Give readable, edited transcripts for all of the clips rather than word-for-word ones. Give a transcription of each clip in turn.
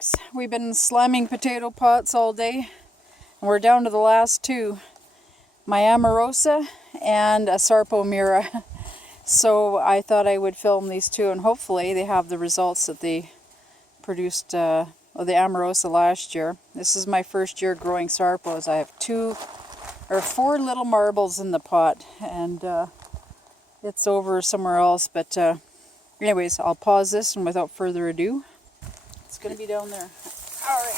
folks. We've been slamming potato pots all day, and we're down to the last two. My Amarosa and a Sarpomira. So I thought I would film these two, and hopefully they have the results that they produced the Amarosa last year. This is my first year growing Sarpos. I have four little marbles in the pot, and it's over somewhere else. But anyways, I'll pause this, and without further ado, it's going to be down there. Alright.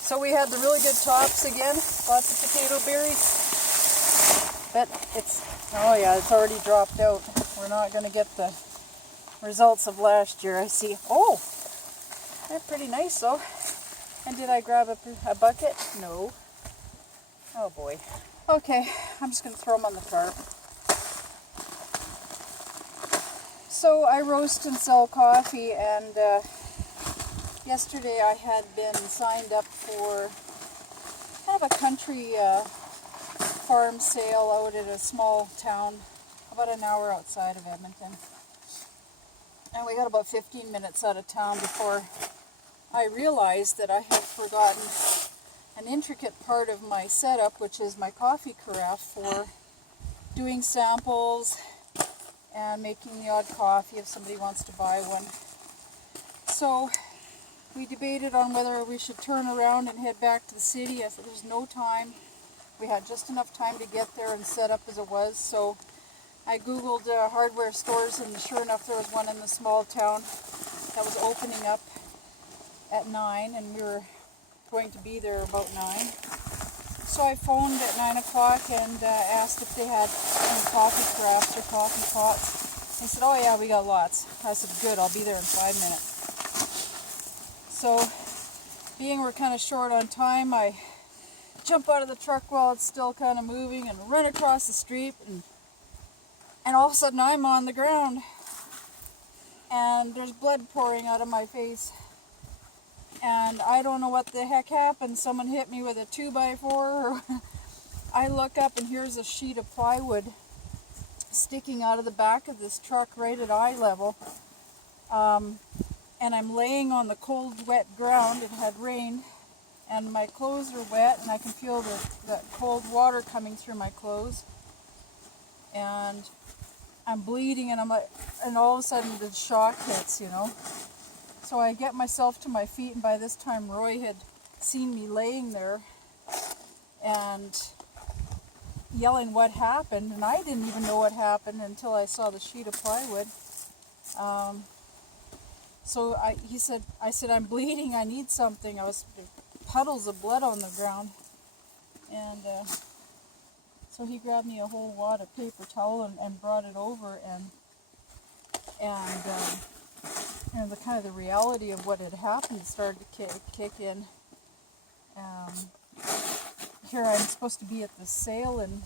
So we had the really good tops again. Lots of potato berries. But oh yeah, it's already dropped out. We're not going to get the results of last year, I see. Oh! They're pretty nice though. And did I grab a bucket? No. Oh boy. Okay, I'm just going to throw them on the tarp. So I roast and sell coffee, and yesterday I had been signed up for kind of a country farm sale out at a small town about an hour outside of Edmonton. And we got about 15 minutes out of town before I realized that I had forgotten an intricate part of my setup, which is my coffee carafe for doing samples and making the odd coffee if somebody wants to buy one. So we debated on whether we should turn around and head back to the city. I said there's no time. We had just enough time to get there and set up as it was. So I googled hardware stores, and sure enough there was one in the small town that was opening up at 9, and we were going to be there about 9. So I phoned at 9 o'clock and asked if they had any coffee carafes or coffee pots. They said, oh yeah, we got lots. I said, good, I'll be there in 5 minutes. So, being we're kind of short on time, I jump out of the truck while it's still kind of moving and run across the street, and all of a sudden I'm on the ground and there's blood pouring out of my face. And I don't know what the heck happened. Someone hit me with a 2x4. I look up and here's a sheet of plywood sticking out of the back of this truck right at eye level. And I'm laying on the cold, wet ground. It had rained, and my clothes are wet, and I can feel the cold water coming through my clothes. And I'm bleeding, and and all of a sudden the shock hits, you know. So I get myself to my feet, and by this time Roy had seen me laying there and yelling what happened, and I didn't even know what happened until I saw the sheet of plywood. So I said, I'm bleeding, I need something. Puddles of blood on the ground. And so he grabbed me a whole wad of paper towel and brought it over, and the kind of the reality of what had happened started to kick in. Here I'm supposed to be at the sale and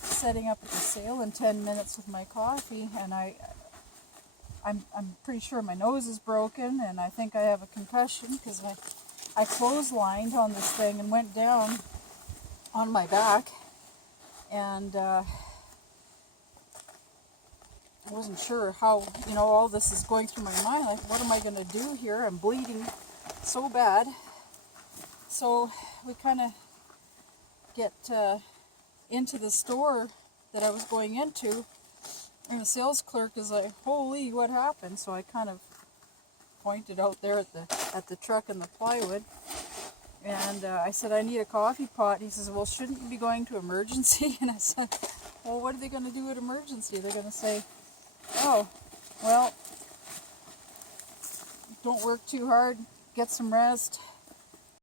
setting up at the sale in 10 minutes with my coffee, and I'm pretty sure my nose is broken, and I think I have a concussion because I clotheslined on this thing and went down on my back, and I wasn't sure how, all this is going through my mind. Like, what am I going to do here? I'm bleeding so bad. So we kind of get into the store that I was going into, and the sales clerk is like, holy, what happened? So I kind of pointed out there at the truck and the plywood, and I said, I need a coffee pot. He says, well, shouldn't you be going to emergency? And I said, well, what are they going to do at emergency? They're going to say, oh, well, don't work too hard, get some rest,